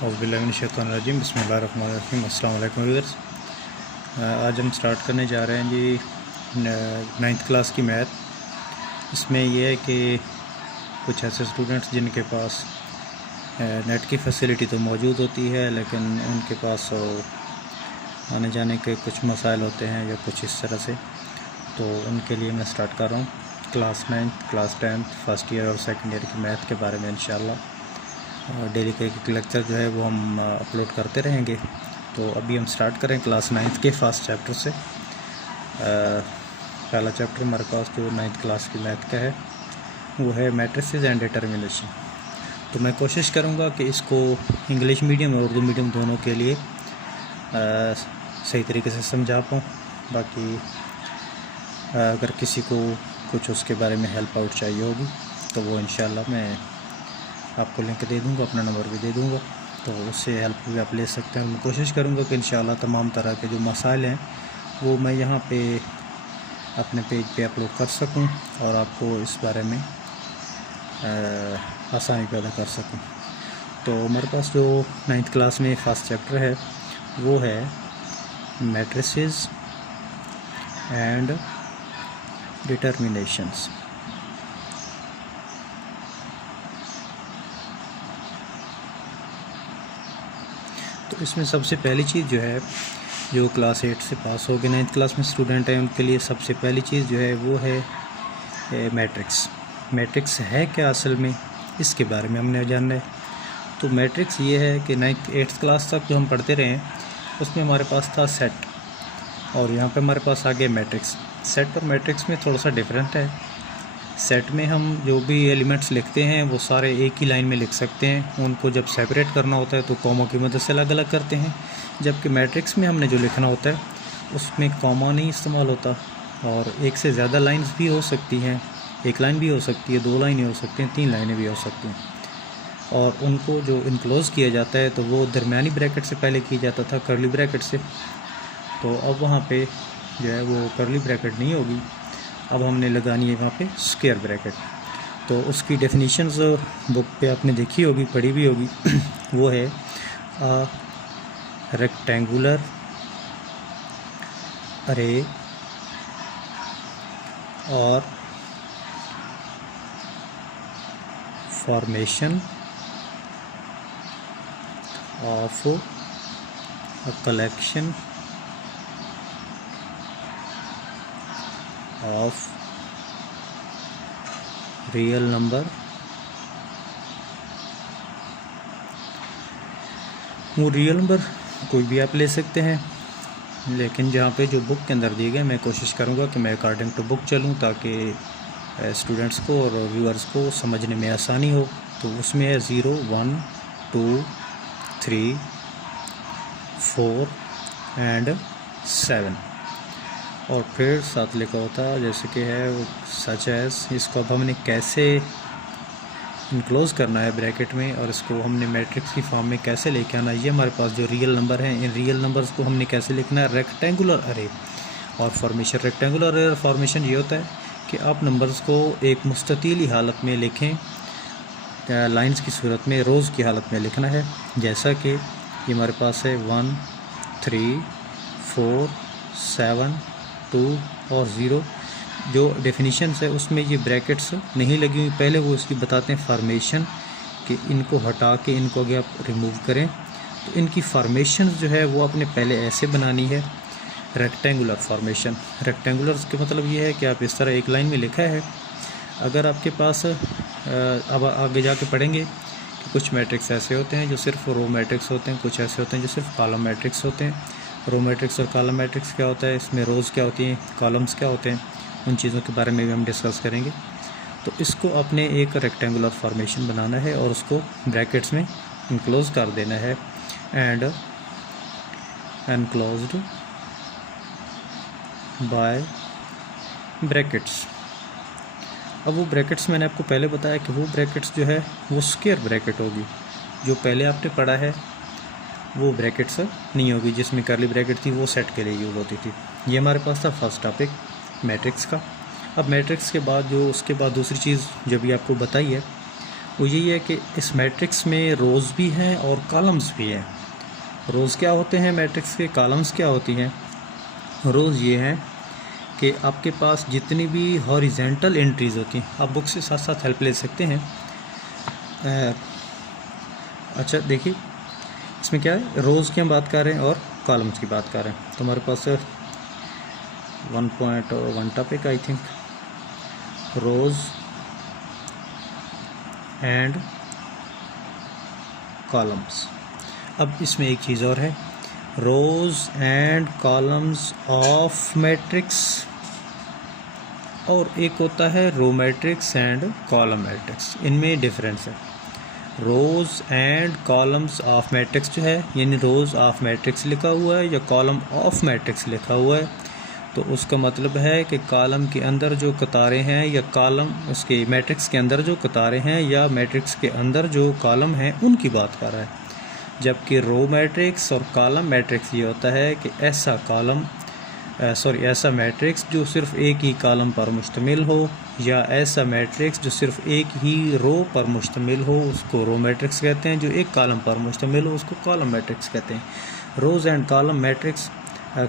औज़ुबिल्लाहिमिनश्शैतानिर्रजीम बिस्मिल्लाहिर्रहमानिर्रहीम। अस्सलाम वालेकुम व्यूअर्स। आज हम स्टार्ट करने जा रहे हैं जी 9th क्लास की मैथ। इसमें यह है कि कुछ ऐसे स्टूडेंट्स जिनके पास नेट की फैसिलिटी तो मौजूद होती है, लेकिन उनके पास आने जाने के कुछ मसाइल होते हैं या कुछ इस तरह से, तो उनके लिए मैं स्टार्ट कर रहा हूँ class 9th, class 10th, first year और सेकंड ईयर की मैथ के बारे में इंशाल्लाह। डेली का एक लेक्चर जो है वो हम अपलोड करते रहेंगे। तो अभी हम स्टार्ट करें क्लास 9th के फर्स्ट चैप्टर से। पहला चैप्टर हमारे पास जो 9th क्लास की मैथ का है वो है मैट्रिसेस एंड डिटर्मिनेशन। तो मैं कोशिश करूँगा कि इसको इंग्लिश मीडियम और उर्दू मीडियम दोनों के लिए सही तरीके से समझा पाऊँ। बाकी अगर किसी को कुछ उसके बारे में हेल्प आउट चाहिए होगी तो वो इंशाल्लाह मैं आपको लिंक दे दूँगा, अपना नंबर भी दे दूँगा, तो उससे हेल्प भी आप ले सकते हैं। मैं कोशिश करूँगा कि इंशाल्लाह तमाम तरह के जो मसाइल हैं वो मैं यहाँ पे अपने पेज पे अपलोड कर सकूँ और आपको इस बारे में आसानी पैदा कर सकूँ। तो मेरे पास जो 9th क्लास में फर्स्ट चैप्टर है वो है मैट्रिसेस एंड डिटर्मिनेशंस। तो इसमें सबसे पहली चीज़ जो है, जो क्लास 8 से पास हो गए 9th क्लास में स्टूडेंट हैं, उनके लिए सबसे पहली चीज़ जो है वो है मैट्रिक्स। मैट्रिक्स है क्या असल में, इसके बारे में हमने जानना है। तो मैट्रिक्स ये है कि 8th क्लास तक जो हम पढ़ते रहे हैं उसमें हमारे पास था सेट, और यहाँ पे हमारे पास आ गया मैट्रिक्स। सेट और मैट्रिक्स में थोड़ा सा डिफरेंट है। सेट में हम जो भी एलिमेंट्स लिखते हैं वो सारे एक ही लाइन में लिख सकते हैं, उनको जब सेपरेट करना होता है तो कॉमा की मदद से अलग अलग करते हैं। जबकि मैट्रिक्स में हमने जो लिखना होता है उसमें कॉमा नहीं इस्तेमाल होता, और एक से ज़्यादा लाइंस भी हो सकती हैं। एक लाइन भी हो सकती है, 2 लाइनें हो सकती हैं, 3 लाइनें भी हो सकती हैं। और उनको जो इनक्लोज़ किया जाता है तो वो दरमियानी ब्रैकेट से पहले किया जाता था, कर्ली ब्रैकेट से। तो अब वहाँ पे जो है वो कर्ली ब्रैकेट नहीं होगी, अब हमने लगानी है वहाँ पे स्क्वायर ब्रैकेट। तो उसकी डेफिनेशंस बुक पे आपने देखी होगी, पढ़ी भी होगी। वो है रेक्टेंगुलर अरे और formation of a collection of real number. वो रियल नंबर कोई भी आप ले सकते हैं, लेकिन जहाँ पे जो बुक के अंदर दिए गए मैं कोशिश करूँगा कि मैं अकॉर्डिंग टू बुक चलूँ ताकि स्टूडेंट्स को और व्यूअर्स को समझने में आसानी हो। तो उसमें है 0, 1, 2, 3, 4 एंड 7, और फिर साथ लिखा होता है जैसे कि है वो सच एज। इसको अब हमने कैसे इनक्लोज़ करना है ब्रैकेट में, और इसको हमने मैट्रिक्स की फॉर्म में कैसे लेके आना है। ये हमारे पास जो रियल नंबर हैं, इन रियल नंबर्स को हमने कैसे लिखना है, रेक्टेंगुलर अरे और फॉर्मेशन। रेक्टेंगुलर अरे और फॉर्मेशन ये होता है कि आप नंबर्स को एक मुस्ततीली हालत में लिखें, लाइंस की सूरत में, रोज़ की हालत में लिखना है। जैसा कि ये हमारे पास है 1, 3, 4, 7, 2 और 0। जो डेफिनेशन है उसमें ये ब्रैकेट्स नहीं लगी हुई। पहले वो इसकी बताते हैं फॉर्मेशन, कि इनको हटा के इनको आगे आप रिमूव करें। तो इनकी फॉर्मेशन जो है वो आपने पहले ऐसे बनानी है, रेक्टेंगुलर फॉर्मेशन। रेक्टेंगुलर के मतलब ये है कि आप इस तरह एक लाइन में लिखा है। अगर आपके पास अब आगे जाके पढ़ेंगे कि कुछ मैट्रिक्स ऐसे होते हैं जो सिर्फ रो मैट्रिक्स होते हैं, कुछ ऐसे होते हैं जो सिर्फ कॉलम मैट्रिक्स होते हैं। रो मैट्रिक्स और कॉलम मैट्रिक्स क्या होता है, इसमें रोज़ क्या होती हैं, कॉलम्स क्या होते हैं, उन चीज़ों के बारे में भी हम डिस्कस करेंगे। तो इसको अपने एक रेक्टेंगुलर फॉर्मेशन बनाना है और उसको ब्रैकेट्स में इनक्लोज़ कर देना है, एंड एनक्लोज्ड बाय ब्रैकेट्स। अब वो ब्रैकेट्स मैंने आपको पहले बताया कि वो ब्रैकेट्स जो है वो स्क्वायर ब्रैकेट होगी। जो पहले आपने पढ़ा है वो ब्रैकेट्स नहीं होगी, जिसमें कर्ली ब्रैकेट थी वो सेट के लिए यूज़ होती थी। ये हमारे पास था फर्स्ट टॉपिक मैट्रिक्स का। अब मैट्रिक्स के बाद जो उसके बाद दूसरी चीज़ जो भी आपको बताई है वो यही है कि इस मैट्रिक्स में रोज़ भी हैं और कॉलम्स भी हैं। रोज़ क्या होते हैं मैट्रिक्स के, कॉलम्स क्या होती हैं? रोज़ ये हैं कि आपके पास जितनी भी हॉरिजेंटल एंट्रीज़ होती हैं, आप बुक से साथ साथ हेल्प ले सकते हैं। अच्छा देखिए, इसमें क्या है, रोज़ की हम बात कर रहे हैं और कॉलम्स की बात कर रहे हैं। तो हमारे पास 1.1 topic I think, rows and columns. अब इसमें एक चीज़ और है, rows and columns of matrix, और एक होता है row matrix and column matrix. इनमें डिफरेंस है। Rows and columns of matrix जो है, यानी रोज़ ऑफ मैट्रिक्स लिखा हुआ है या कॉलम ऑफ मैट्रिक्स लिखा हुआ है, तो उसका मतलब है कि कॉलम के अंदर जो कतारें हैं या कॉलम उसके मैट्रिक्स के अंदर जो कतारें हैं या मैट्रिक्स के अंदर जो कॉलम हैं उनकी बात कर रहा है। जबकि रो मैट्रिक्स और कॉलम मैट्रिक्स ये होता है कि ऐसा कॉलम ऐसा मैट्रिक्स जो सिर्फ एक ही कॉलम पर मुश्तमिल हो, या ऐसा मैट्रिक्स जो सिर्फ एक ही रो पर मुश्तमिल हो, उसको रो मैट्रिक्स कहते हैं। जो एक कॉलम पर मुश्तमिल हो उसको कॉलम मैट्रिक्स कहते हैं। Rows and column matrix,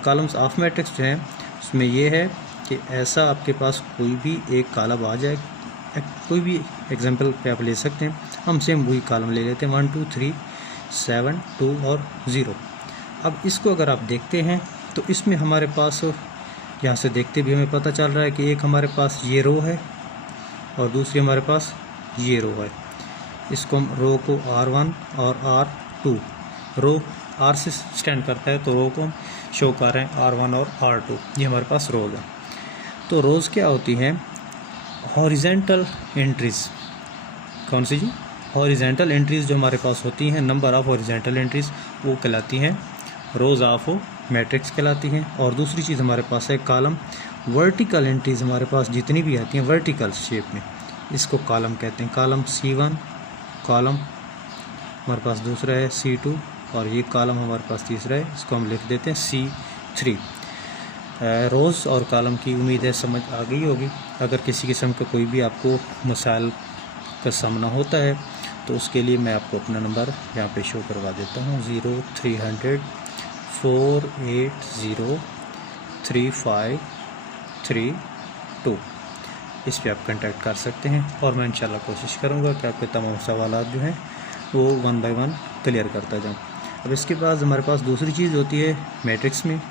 columns of matrix जो हैं उसमें यह है कि ऐसा आपके पास कोई भी एक कॉलम आ जाए, कोई भी एग्जांपल पे आप ले सकते हैं। हम सेम वही कॉलम ले लेते हैं 1 2 3 7 2 और 0। अब इसको अगर आप देखते हैं तो इसमें हमारे पास यहाँ से देखते भी हमें पता चल रहा है कि एक हमारे पास ये रो है और दूसरी हमारे पास ये रो है। इसको हम रो को R1 और R2, रो R से स्टैंड करता है तो रो को हम शो कर रहे हैं R1 और R2, ये हमारे पास रोज़ है। तो रोज़ क्या होती हैं? Horizontal entries. कौन सी जी? हॉरिजेंटल एंट्रीज़ जो हमारे पास होती हैं, नंबर ऑफ़ हॉरिजेंटल एंट्रीज़, वो कहलाती हैं रोज़ ऑफ मैट्रिक्स कहलाती हैं। और दूसरी चीज़ हमारे पास है कॉलम। वर्टिकल एंट्रीज़ हमारे पास जितनी भी आती हैं वर्टिकल शेप में, इसको कॉलम कहते हैं। कॉलम C1 कॉलम हमारे पास दूसरा है, C2 और ये कॉलम हमारे पास तीसरा है, इसको हम लिख देते हैं C3। रोज़ और कॉलम की उम्मीद है समझ आ गई होगी। अगर किसी किस्म का कोई भी आपको मसाइल का सामना होता है तो उसके लिए मैं आपको अपना नंबर यहाँ पे शो करवा देता हूँ, 0300 480 3532। इस पे आप कांटेक्ट कर सकते हैं और मैं इंशाल्लाह कोशिश करूँगा कि आपके तमाम सवालात जो हैं वो 1 बाय 1 क्लियर करता जाऊँ। अब इसके बाद हमारे पास दूसरी चीज़ होती है मैट्रिक्स में,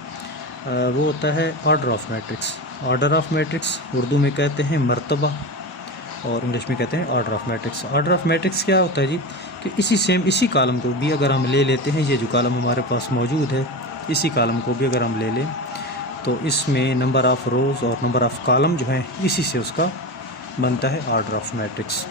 वो होता है order of matrix. Order of matrix Urdu में कहते हैं मर्तबा और इंग्लिश में कहते हैं order of matrix. Order of matrix क्या होता है जी? कि इसी कॉलम को भी अगर हम ले लेते हैं, ये जो कॉलम हमारे पास मौजूद है, इसी कॉलम को भी अगर हम ले लें तो इसमें नंबर ऑफ़ रोज़ और नंबर ऑफ़ कॉलम जो हैं इसी से उसका बनता है ऑर्डर ऑफ मैट्रिक्स।